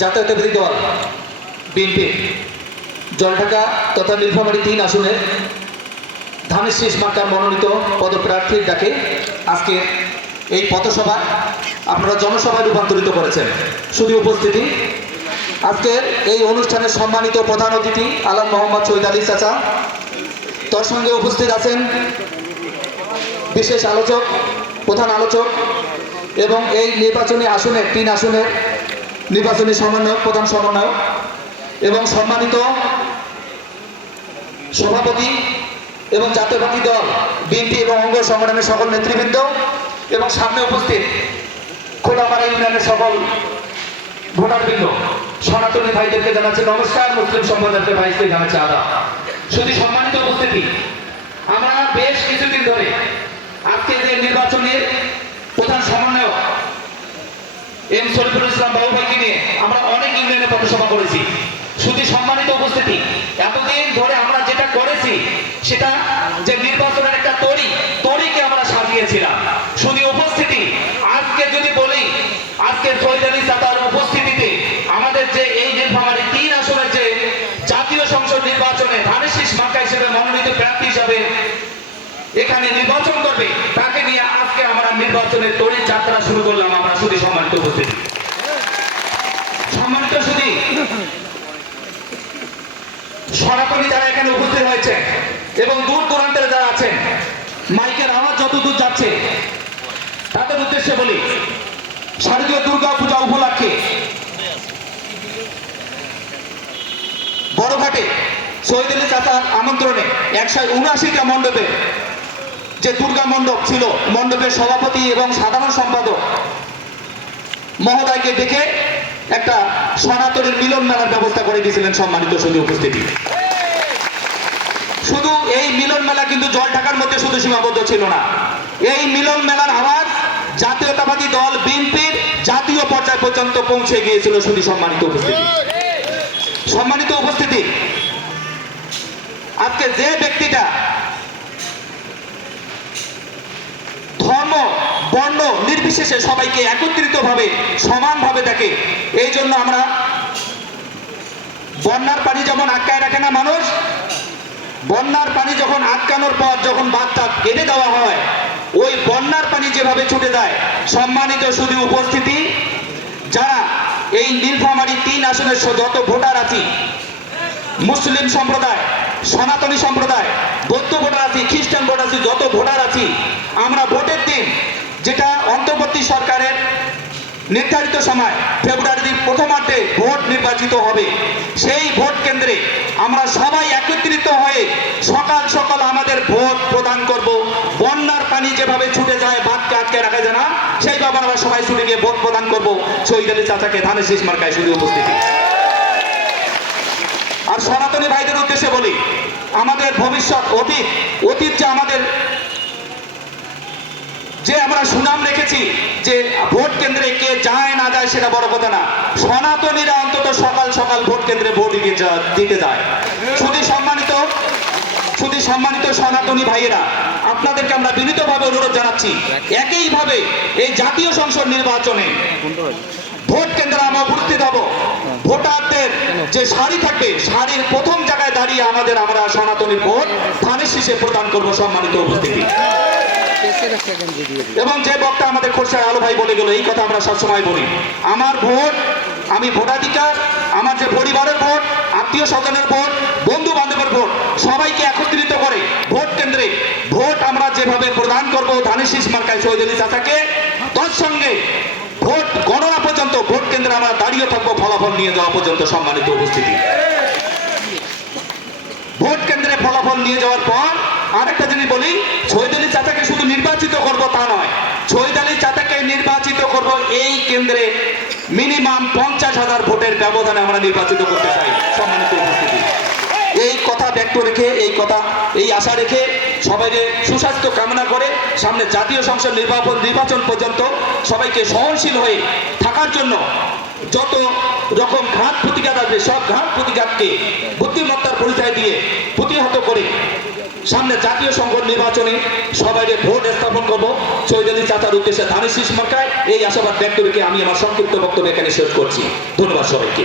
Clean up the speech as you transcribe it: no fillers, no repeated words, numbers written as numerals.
জাতীয়তাবাদী দল বিএনপি জলঢাকা তথা নীলফামারী ৩ আসনের ধানের শীষ মার্কার মনোনীত পদপ্রার্থীর ডাকে আজকে এই পথসভা আপনারা জনসভায় রূপান্তরিত করেছেন। শুধু উপস্থিতি আজকের এই অনুষ্ঠানের সম্মানিত প্রধান অতিথি আলম মোহাম্মদ শহীদ আলী চাচা, তার সঙ্গে উপস্থিত আছেন বিশেষ আলোচক, প্রধান আলোচক এবং এই নির্বাচনী আসনের ৩ আসনের নির্বাচনী সমন্বয়ক, প্রধান সমন্বয়ক এবং সম্মানিত সভাপতি এবং জাতীয়তাবাদী দল বিএনপি এবং অঙ্গ সংগঠনের সকল নেতৃবৃন্দ এবং সামনে উপস্থিত খোলাপাড়া ইউনিয়নের সকল ভোটারবৃন্দ, সনাতনী ভাইদেরকে জানাচ্ছি নমস্কার, মুসলিম সম্প্রদায়কে ভাইকে জানাচ্ছি আদাব। শুধু সম্মানিত উপস্থিতি, আমরা বেশ কিছুদিন ধরে আজকে যে নির্বাচনের প্রধান সমন্বয়ক এম শরীফুল ইসলাম বাবু ভাইকে নিয়ে আমরা অনেক ইউনিয়নে পথসভা করেছি। শুধু সম্মানিত উপস্থিতি, এতদিন ধরে আমরা যেটা করেছি সেটা যে নির্বাচনের একটা তরিকে আমরা সাজিয়েছিলাম। শুধু উপস্থিতি আজকে যদি বলি, আজকে শহীদ আলী চাচার উপস্থিতিতে আমাদের যে এই নীলফামারী ৩ আসনের যে জাতীয় সংসদ নির্বাচনে ধানের শীষ মার্কা হিসেবে মনোনীত প্রার্থী হিসাবে এখানে নির্বাচন করবে, তাকে নিয়ে আজকে আমরা নির্বাচনের তড়িৎ যাত্রা শুরু করলাম। আমরা শুধু সম্মানিত উপস্থিতি, সম্মানিত শুধু সনাতনী যারা এখানে উপস্থিত হয়েছে এবং দূর দূরান্তের যারা আছেন, মাইকের আওয়াজ যত দূর যাচ্ছে তাদের উদ্দেশ্যে বলি, শারদীয় দুর্গা পূজা উপলক্ষে বড়ঘাটে শহীদ আলী চাচার আমন্ত্রণে 179টা মণ্ডপে যে দুর্গা মণ্ডপ ছিল, মণ্ডপের সভাপতি এবং সাধারণ সম্পাদক মহোদয়কে ডেকে একটা সনাতনের মিলন মেলার ব্যবস্থা করে দিয়েছিলেন। সম্মানিত শুধু উপস্থিতি, শুধু এই মিলন মেলা কিন্তু জলঢাকার মধ্যে শুধু সীমাবদ্ধ ছিল না। এই মিলন মেলার আওয়াজ জাতীয়তাবাদী দল বিএনপির জাতীয় পর্যায় পর্যন্ত পৌঁছে গিয়েছিল। শুধু সম্মানিত উপস্থিতি, সম্মানিত উপস্থিতি, আজকে যে ব্যক্তিটা ধর্ম বর্ণ নির্বিশেষে সবাইকে একত্রিত ভাবে সমানভাবে দেখে, এই জন্য আমরা বন্যার পানি যেমন আটকায় রাখে না মানুষ, বন্যার পানি যখন আটকানোর পর যখন বাঁধটা কেটে দেওয়া হয়, ওই বন্যার পানি যেভাবে ছুটে যায়। সম্মানিত শুধু উপস্থিতি, যারা এই নীলফামারী ৩ আসনের যত ভোটার আছি, মুসলিম সম্প্রদায়, সনাতনী সম্প্রদায়, বৌদ্ধ ভোটার আছি, খ্রিস্টান ভোটার আছি, যত ভোটার আছি, আমরা ভোটের দিন যেটা অন্তর্বর্তী সরকারের নির্ধারিত সময় ফেব্রুয়ারির প্রথমার্ধে ভোট নির্বাচিত হবে, সেই ভোট কেন্দ্রে আমরা সবাই একত্রিত হয়ে সকাল সকাল আমাদের ভোট প্রদান করব। বন্যার পানি যেভাবে ছুটে যায়, বাঁধকে আটকে রাখা যায় না, সেইভাবে আমরা সবাই ছুটে গিয়ে ভোট প্রদান করব শহীদ আলী চাচাকে ধানের শীষ মার্কায়। শুধু উপস্থিতি আর সনাতনী ভাইদের উদ্দেশ্যে বলি, আমাদের ভবিষ্যৎ অতীত যে আমাদের যে আমরা সুনাম রেখেছি, যে ভোট কেন্দ্রে কে যায় না যায় সেটা বড় কথা না, সনাতনীরা অন্তত সকাল সকাল ভোট কেন্দ্রে ভোট দিতে যায়। শুধু সম্মানিত সনাতনী ভাইয়েরা, আপনাদেরকে আমরা বিনীতভাবে অনুরোধ জানাচ্ছি, একইভাবে এই জাতীয় সংসদ নির্বাচনে ভোট কেন্দ্রে আমরা উপস্থিত হব। ভোটারদের যে সারি থাকবে, সারির প্রথম জায়গায় দাঁড়িয়ে আমরা সনাতনী ভোট ধানের শীষে প্রদান করব। সম্মানিত উপস্থিতি এবং যে বক্তা আমাদের খোরশেদ আলো ভাই বলে গেল, এই কথা আমরা সবসময় বলি, আমার ভোট, আমি ভোটাধিকার, আমার যে পরিবারের ভোট, আত্মীয় স্বজনের ভোট, বন্ধু বান্ধবের ভোট, সবাইকে একত্রিত করে ভোট কেন্দ্রে ভোট আমরা যেভাবে প্রদান করব ধানের শীষ মার্কায় শহীদ আলী চাচাকে, তার সঙ্গে ভোট গণনা পর্যন্ত ভোট কেন্দ্রে আমরা দাঁড়িয়ে থাকবো ফলাফল নিয়ে যাওয়া পর্যন্ত। সম্মানিত উপস্থিতি, ভোট কেন্দ্রে ফলাফল নিয়ে যাওয়ার পর আরেকটা জিনিস বলি, শহীদ আলী চাচাকে শুধু নির্বাচিত করব তা নয়, শহীদ আলী চাচাকে নির্বাচিত করব এই কেন্দ্রে মিনিমাম 50,000 ভোটের ব্যবধানে আমরা নির্বাচিত করতে চাই। সম্মানিত উপস্থিতি, এই কথা ব্যক্ত রেখে, এই আশা রেখে সবাইকে সুস্বাস্থ্য কামনা করে সামনে জাতীয় সংসদ নির্বাচন পর্যন্ত সবাইকে সহনশীল হয়ে থাকার জন্য যত রকম ঘাত প্রতিঘাত আসবে, সব ঘাত প্রতিঘাতকে বুদ্ধিমত্তার পরিচয় দিয়ে প্রতিহত করে সামনে জাতীয় সংসদ নির্বাচনে সবাইকে ভোট স্থাপন করবো শহীদ আলী চাচার উদ্দেশ্যে ধানের শীষ মার্কায়, এই আশাবাদ ব্যক্ত রেখে আমি আমার সংক্ষিপ্ত বক্তব্য এখানে শেষ করছি। ধন্যবাদ সবাইকে।